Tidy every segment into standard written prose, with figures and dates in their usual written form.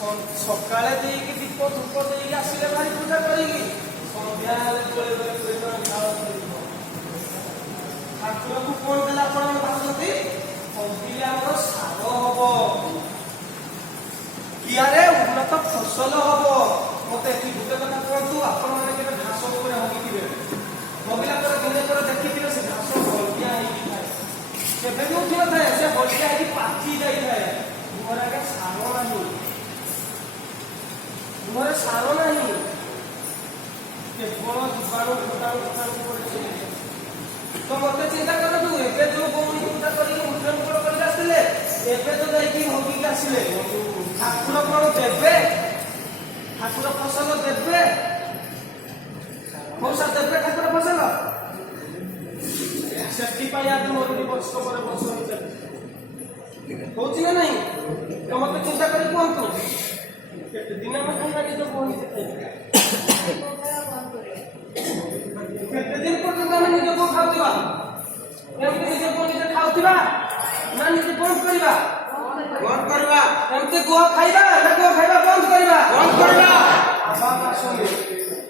ସକାଳେ ଦେଇକି ଦୀପ ଧୂପ ଦେଇକି ଆସିଲେ ଭାରି ପୂଜା କରିକି ସନ୍ଧ୍ୟା ହେଲେ ଠାକୁରଙ୍କୁ କଣ ଦେଲେ ଆପଣ ଭାବୁଛନ୍ତି? କହିଲେ ଆମର ଶାଗ ହବ, କିଆରେ ଉନ୍ନତ ଫସଲ ହବ। ମତେ ଏଠି ଗୋଟେ କଥା କୁହନ୍ତୁ, ଆପଣମାନେ କେବେ ଘାସ ଉପରେ ହଗିଥିବେ? ହଗିଲା ପରେ ଦିନେ ପରେ ଦେଖିଥିବେ ସେ ଘାସ ହଳଦିଆ ହେଇକି ଥାଏ, କେବେ ବି ଉଠି ନଥାଏ, ସେ ହଳଦିଆ ହେଇକି ପାଚି ଯାଇଥାଏ। ମୁହଁରେ ଆଗେ ସାର ନାହିଁ, ମୁହଁରେ ସାର ନାହିଁ, କେବଳ ଜୀବାଣୁ ଫଟାଣୁ ପଡିଛି। ତ ମତେ ଚିନ୍ତା କରନ୍ତୁ, ଏବେ ଯୋଉ ଭଉଣୀ ପୂଜା କରିକି ମୁଖ୍ୟମନ୍ତ୍ରୀ କରିକି ଆସିଲେ, ଏବେ ତ ଯାଇକି ହଗିକି ଆସିଲେ, ଠାକୁର କଣ ଦେବେ? ଠାକୁର ଫସଲ ଦେବେ? ପଇସା ଦେବେ ଠାକୁର ଫସଲ? ସେଥିପାଇଁ ଆଜି ମରୁଡ଼ି ବର୍ଷ ପରେ ବର୍ଷ ହଉଛି ନା ନାହିଁ? ତ ମତେ ଚିନ୍ତା କରି କୁହନ୍ତୁ, କେତେ ଦିନ ଆମେ ଖାଇବା ନିଜ ଭଉଣୀ କେତେ ଦିନ ପର୍ଯ୍ୟନ୍ତ ଆମେ ନିଜକୁ ଖାଉଥିବା? ଏମିତି ନିଜକୁ ନିଜେ ଖାଉଥିବା ନା ନିଜେ ବନ୍ଦ କରିବା? ବନ୍ଦ କରିବା। ଏମିତି ଗୁହ ଖାଇବା ନା ଗୁହ ଖାଇବା ବନ୍ଦ କରିବା? ବନ୍ଦ କରିବା।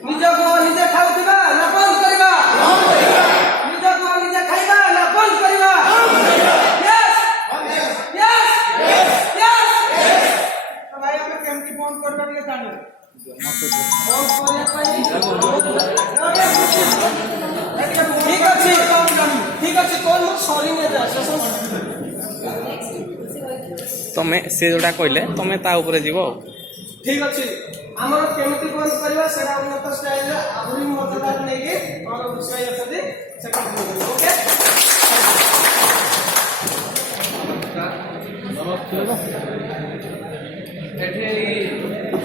ନିଜ ଗୁହ ନିଜେ ଖାଉଥିବା ନା ବନ୍ଦ କରିବା? ବନ୍ଦ କରିବା। ନିଜ ଗୁହ ନିଜେ ଖାଇବା ନା ବନ୍ଦ କରିବା? ଭାଇ ଆମେ କେମିତି ବନ୍ଦ କରିବା ଟିକେ ଜାଣିବୁ। ঠিক আছে ঠিক আছে কোন সরি নে যা ତମେ ସେ ଯୋଉଟା କହିଲେ ତମେ ତା ଉପରେ ଯିବ। ঠিক আছে ଆମର କେମିତି ବନ୍ଦ କରିବା ସେଟା ଉନ୍ନତ ଷ୍ଟାଇଲରେ ଆହୁରି ମଜାଦାର ନେଇକି ଆମର ବିଷୟ ଅଛନ୍ତି ସେଟା ଓକେ। ଏଠି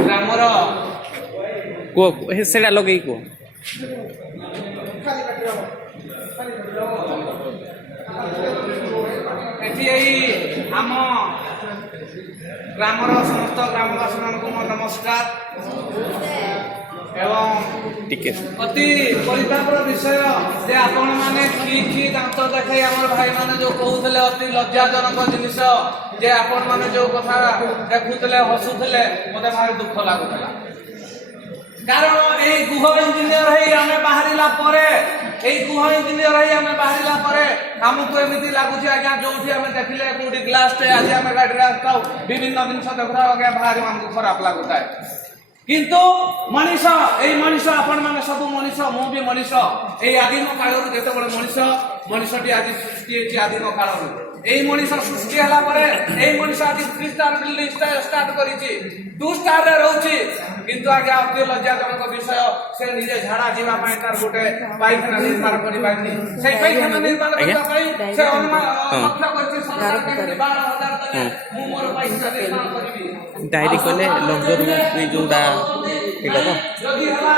ଗ୍ରାମର କୁହ ସେଇଟା ଲଗେଇ କୁହ। ଏଠି ଏଇ ଆମ ଗ୍ରାମର ସମସ୍ତ ଗ୍ରାମବାସୀମାନଙ୍କୁ ମୋ ନମସ୍କାର ଏବଂ ଟିକେ ଅତି ପରିତାପର ବିଷୟ ଯେ ଆପଣମାନେ କି ଦାନ୍ତ ଦେଖାଇ ଆମର ଭାଇମାନେ ଯୋଉ କହୁଥିଲେ ଅତି ଲଜ୍ଜାଜନକ ଜିନିଷ ଯେ ଆପଣମାନେ ଯୋଉ କଥା ଦେଖୁଥିଲେ ହସୁଥିଲେ ମତେ ଭାରି ଦୁଃଖ ଲାଗୁଥିଲା। କାରଣ ଏଇ ଗୃହ ଇଞ୍ଜିନିୟର ହେଇ ଆମେ ବାହାରିଲା ପରେ ଆମକୁ ଏମିତି ଲାଗୁଛି ଆଜ୍ଞା ଯୋଉଠି ଆମେ ଦେଖିଲେ କୋଉଠି ଗ୍ଲାସଟେ ଆଜି ଆମେ ଗାଡିରେ ଆସିଥାଉ ବିଭିନ୍ନ ଜିନିଷ ଦେଖୁଥାଉ ଆଜ୍ଞା ଭାରି ଆମକୁ ଖରାପ ଲାଗୁଥାଏ। କିନ୍ତୁ ଏଇ ମଣିଷ ଆପଣମାନେ ସବୁ ମଣିଷ, ମୁଁ ବି ମଣିଷ। ଏଇ ଆଦିମ କାଳରୁ ଯେତେବେଳେ ମଣିଷଟି ଆଜି ସୃଷ୍ଟି ହେଇଛି ଆଦିମ କାଳରୁ ଏଇ ମଣିଷ ସୃଷ୍ଟି ହେଲା ପରେ ଏଇ ମଣିଷ ଆଜି 3 ଷ୍ଟାର ବିଲ୍ଡିଂ ଷ୍ଟାର୍ଟ କରିଛି, 2 ଷ୍ଟାରରେ ରହୁଛି। କିନ୍ତୁ ଆଜ୍ଞା ଅତି ଲଜ୍ଜାଜନକ ବିଷୟ ସେ ନିଜେ ଝାଡା ଯିବା ପାଇଁ ତାର ଗୋଟେ ପାଇଖାନା ନିର୍ମାଣ କରିପାରିନି। ସେଇ ପାଇଖାନା ନିର୍ମାଣ କରିବା ପାଇଁ ସେ ଲକ୍ଷ୍ୟ କରିଛି ସରକାର କେମିତି 12,000 ଦେଲେ ମୁଁ ମୋର ପାଇଖାନା ନିର୍ମାଣ କରିବି। ଡାଇରୀ କଲେ ଲକ୍ଜରୀ ଯୋଉଟା ଏଇଟା ତ ଯଦି ହେଲା